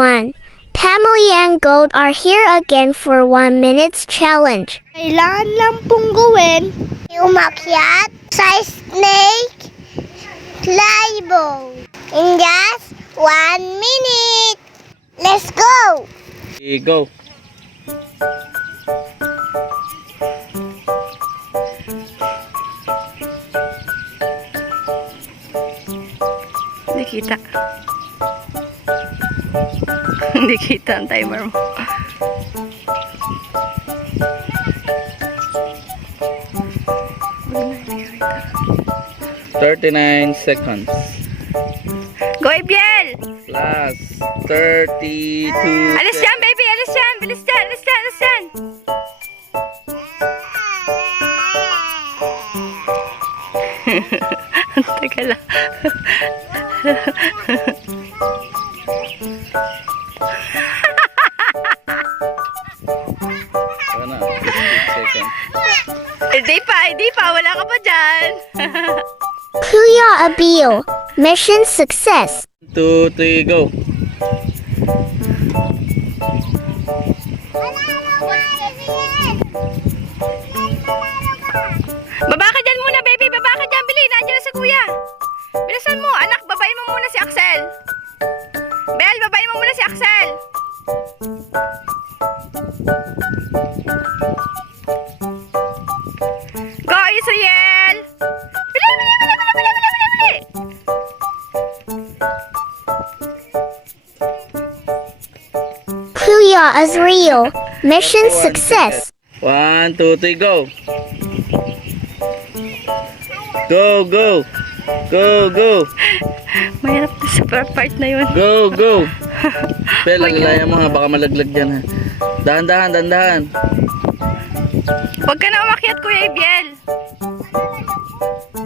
everyone! Pamela and Gold are here again for 1 minute's challenge. Kailangan lang pong gawin umakyat sa snake flyboat in just 1 minute. Let's go! Go. Hindi kita. Hindi kita ang timer mo. $39 seconds. Go, Ibiel! Plus 32. Alis yan, baby! Alis yan! Bilis yan! Alis yan! Alis yan! Teka lang. Ano? 15 seconds. Hindi pa. Wala ka pa dyan. Kuya Abil, mission success. 2, 3, go. Baba ka dyan muna, baby. Baba ka dyan. Bili, nandiyan na si kuya. Bilisan mo. Anak, babayin mo muna si Axel. Bel, babayin mo muna si Axel. Go, Israel. Bili. Kuya Azriel, mission success. 1, 2, 3, go. Go, go. Go, go. Mahirap na sa part na yun. Go, go. Pero laglayan mo ha, baka malaglag dyan ha. Dahan-dahan. Huwag ka na umakyat, Kuya Ibiel.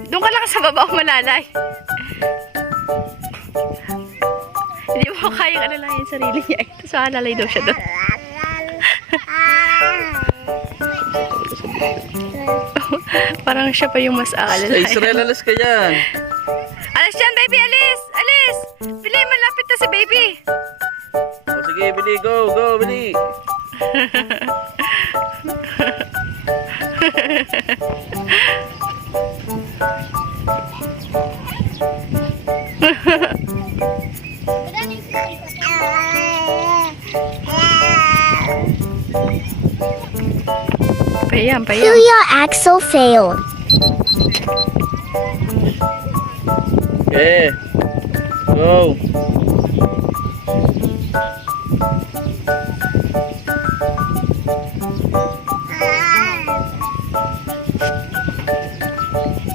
Doon ka lang sa baba malalay. Hindi mo kaya alalayan sarili niya. Tapos alalay daw siya doon. Parang siya pa yung mas Sa aalalayan. Israel, alas ka yan. Alis yan, baby! Alis! Alis! Bili, malapit na si baby. O sige, Bili, go, go, Bili. Payam. Kuya Axel failed. Okay. Go.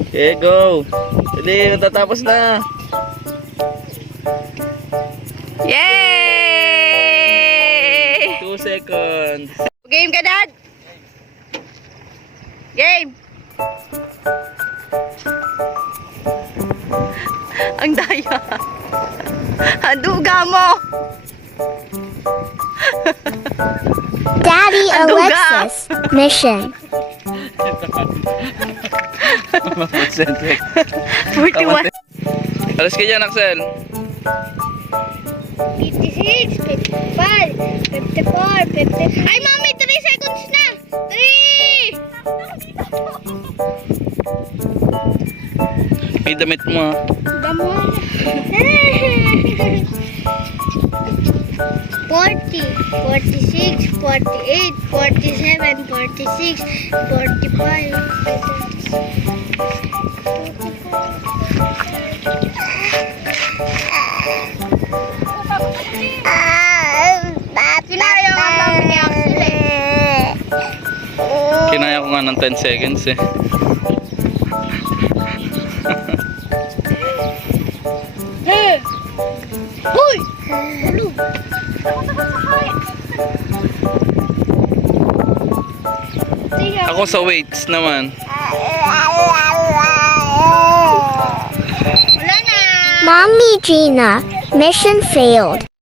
Okay, go. Bili, matatapos na. Yay! 2 seconds. Game ka, Dad? Game! Ang daya. Ang duga mo. Daddy Anduga. Alexis, mission. 41. Alas ka dyan, Axel. 56, 55, 54, 55. Ay, mami, 3 seconds na! 3! May damit mo ha. Damo. 40, 46, 48, 47, 46, 45, 46. Kinaya ko nga ng 10 seconds eh. Hoy! Ako sa weights naman. Wala na! Mommy Gina, mission failed.